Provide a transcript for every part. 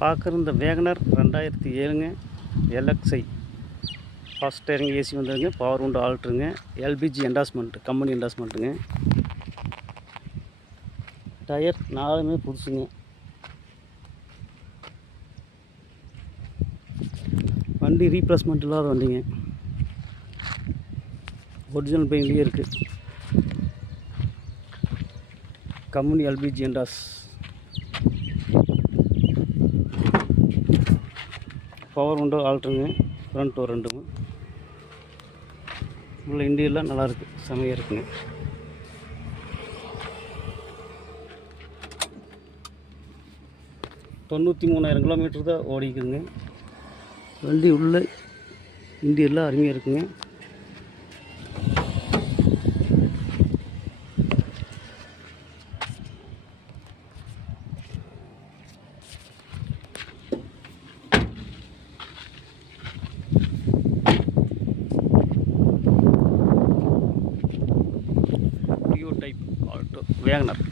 பார்க்குற இந்த வேகனர் 2007ங்க எல்எக்ஸ்ஐ ஃபாஸ்ட் ஸ்டேரிங் ஏசி வந்துருங்க, பவர் விண்டோ ஆல்ட்ருங்க, எல்பிஜி என்டாஸ்மெண்ட் கம்பெனி என்டாஸ்மெண்ட்டுங்க. டயர் 4மே புதுசுங்க. வண்டி ரீப்ளேஸ்மெண்ட் இல்லாத வண்டிங்க, ஒரிஜினல் பெயிண்ட்லேயே இருக்குது. Company LPG endorse. Power window ஆல்ட்ருங்க, ஃப்ரண்ட் டோர் ரெண்டுமே. உள்ள இன்டீரியர்லாம் நல்லாயிருக்கு, செமையாக இருக்குங்க. $93,000 கிலோமீட்டர் தான் ஓடிக்குதுங்க. வண்டி உள்ள இன்டீரியர்லாம் அருமையாக இருக்குங்க. டியோ டைப் ஆல்டோ வேகனர்.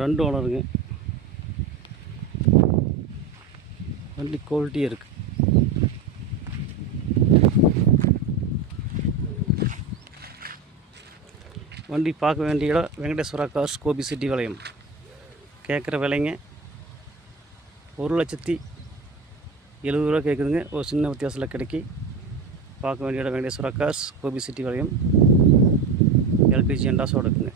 ரெண்டு ஓனருங்க. வண்டி குவாலிட்டியாக இருக்குது. வண்டி பார்க்க வேண்டிய இடம் வெங்கடேஸ்வரா கார்ஸ், கோபி சிட்டி வளையம். கேட்குற விலைங்க 1,70,000 கேட்குதுங்க. ஒரு சின்ன வித்தியாசத்தில் கிடைக்கி. பார்க்க வேண்டிய இடம் வெங்கடேஸ்வரா கார்ஸ், கோபி சிட்டி வளையம். எல்பிஜி என்டாஸோடு இருக்குங்க.